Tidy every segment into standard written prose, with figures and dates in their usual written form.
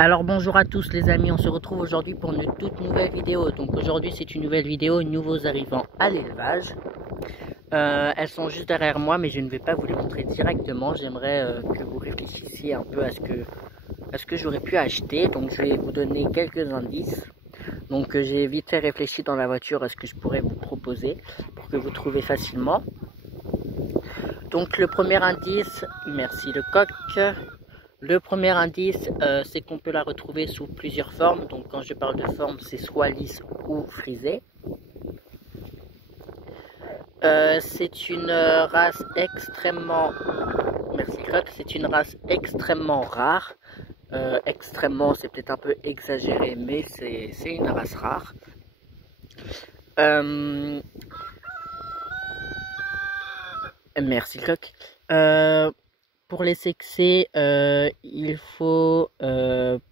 Alors bonjour à tous les amis, on se retrouve aujourd'hui pour une toute nouvelle vidéo. Donc aujourd'hui c'est une nouvelle vidéo, nouveaux arrivants à l'élevage. Elles sont juste derrière moi mais je ne vais pas vous les montrer directement. J'aimerais que vous réfléchissiez un peu à ce que j'aurais pu acheter. Donc je vais vous donner quelques indices. Donc j'ai vite fait réfléchi dans la voiture à ce que je pourrais vous proposer pour que vous trouviez facilement. Donc le premier indice, merci le coq. Le premier indice, c'est qu'on peut la retrouver sous plusieurs formes. Donc quand je parle de forme, c'est soit lisse ou frisée. C'est une race extrêmement... Merci Croc, c'est une race extrêmement rare. Extrêmement, c'est peut-être un peu exagéré, mais c'est une race rare. Merci Croc. Pour les sexer, il faut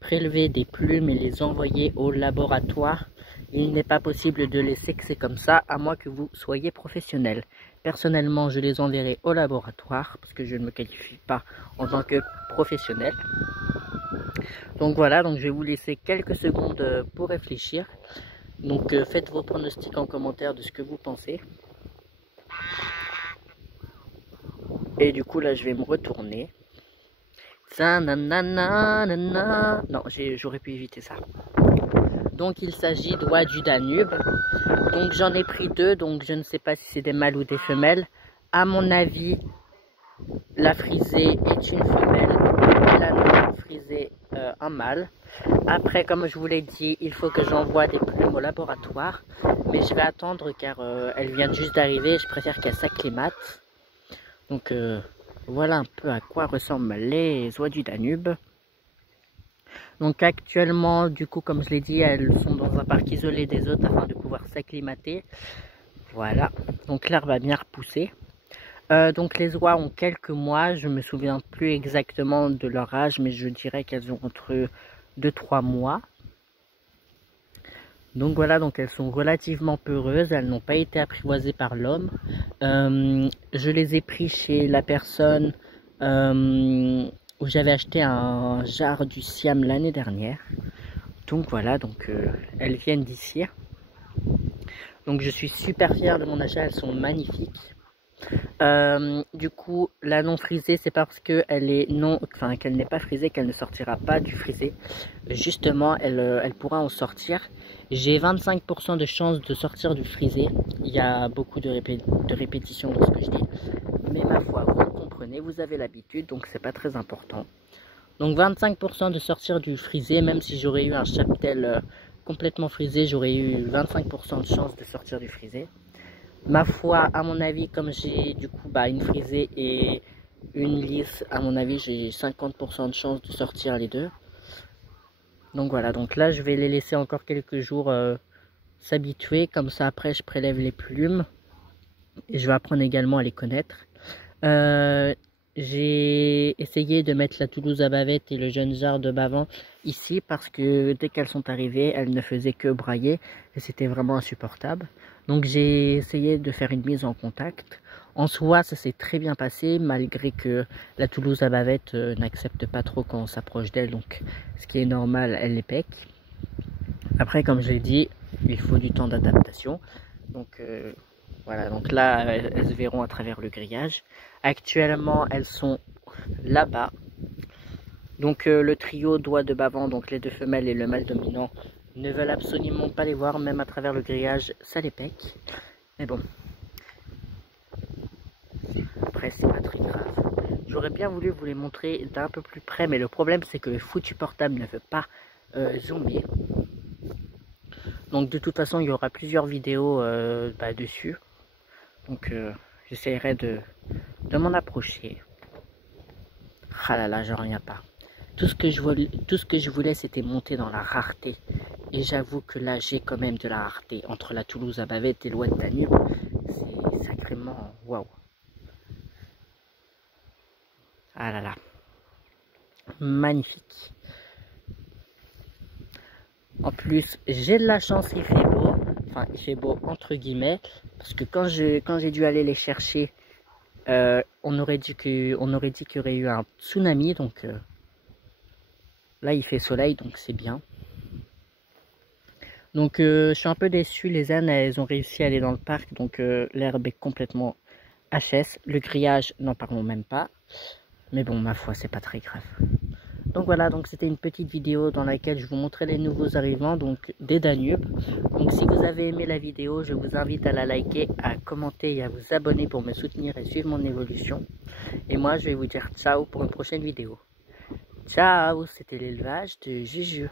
prélever des plumes et les envoyer au laboratoire. Il n'est pas possible de les sexer comme ça, à moins que vous soyez professionnel. Personnellement, je les enverrai au laboratoire, parce que je ne me qualifie pas en tant que professionnel. Donc voilà, donc je vais vous laisser quelques secondes pour réfléchir. Donc faites vos pronostics en commentaire de ce que vous pensez. Et du coup là je vais me retourner. Non, j'aurais pu éviter ça. Donc il s'agit d'oies du Danube. Donc j'en ai pris deux, donc je ne sais pas si c'est des mâles ou des femelles. À mon avis, la frisée est une femelle et la non frisée un mâle. Après, comme je vous l'ai dit, il faut que j'envoie des plumes au laboratoire. Mais je vais attendre car elle vient juste d'arriver, je préfère qu'elle s'acclimate. Donc voilà un peu à quoi ressemblent les oies du Danube. Donc actuellement, du coup, comme je l'ai dit, elles sont dans un parc isolé des autres afin de pouvoir s'acclimater. Voilà, donc l'herbe a bien repoussé. Donc les oies ont quelques mois, je me souviens plus exactement de leur âge, mais je dirais qu'elles ont entre 2-3 mois. Donc voilà, donc elles sont relativement peureuses, elles n'ont pas été apprivoisées par l'homme. Je les ai pris chez la personne où j'avais acheté un jar du Siam l'année dernière. Donc voilà, donc elles viennent d'ici. Donc je suis super fier de mon achat, elles sont magnifiques. Du coup, la non frisée, c'est parce qu'elle est qu'elle n'est pas frisée, qu'elle ne sortira pas du frisé. Justement, elle pourra en sortir. J'ai 25% de chance de sortir du frisé. Il y a beaucoup de répétitions dans ce que je dis. Mais ma foi, vous me comprenez, vous avez l'habitude, donc c'est pas très important. Donc 25% de sortir du frisé, même si j'aurais eu un cheptel complètement frisé, j'aurais eu 25% de chance de sortir du frisé. Ma foi, à mon avis, comme j'ai du coup une frisée et une lisse, à mon avis, j'ai 50% de chance de sortir les deux. Donc voilà, donc là, je vais les laisser encore quelques jours s'habituer. Comme ça, après, je prélève les plumes. Et je vais apprendre également à les connaître. J'ai essayé de mettre la Toulouse à bavette et le jeune jar de Bavent ici parce que dès qu'elles sont arrivées, elles ne faisaient que brailler et c'était vraiment insupportable. Donc j'ai essayé de faire une mise en contact. En soi, ça s'est très bien passé malgré que la Toulouse à bavette n'accepte pas trop quand on s'approche d'elle. Donc ce qui est normal, elle les pèque. Après, comme je l'ai dit, il faut du temps d'adaptation. Donc voilà, donc là, elles se verront à travers le grillage. Actuellement, elles sont là-bas. Donc le trio d'oies de Bavent, donc les deux femelles et le mâle dominant, ne veulent absolument pas les voir, même à travers le grillage, ça les pèque. Mais bon, après c'est pas très grave. J'aurais bien voulu vous les montrer d'un peu plus près, mais le problème c'est que le foutu portable ne veut pas zoomer. Donc de toute façon, il y aura plusieurs vidéos dessus. Donc j'essaierai de m'en approcher. Ah là là, j'en reviens pas. Tout ce que je voulais, c'était monter dans la rareté. Et j'avoue que là, j'ai quand même de la rareté. Entre la Toulouse à bavette et l'oie de Danube, c'est sacrément waouh. Ah là là. Magnifique. En plus, j'ai de la chance, il fait beau. Enfin, il fait beau entre guillemets. Parce que quand j'ai dû aller les chercher, on aurait dit qu'il y aurait eu un tsunami. Donc Là il fait soleil donc c'est bien. Donc je suis un peu déçu, les ânes elles ont réussi à aller dans le parc, donc l'herbe est complètement HS. Le grillage, n'en parlons même pas. Mais bon, ma foi, c'est pas très grave. Donc voilà, donc c'était une petite vidéo dans laquelle je vous montrais les nouveaux arrivants, donc des Danubes. Donc si vous avez aimé la vidéo, je vous invite à la liker, à commenter et à vous abonner pour me soutenir et suivre mon évolution. Et moi, je vais vous dire ciao pour une prochaine vidéo. Ciao, c'était l'élevage de Juju.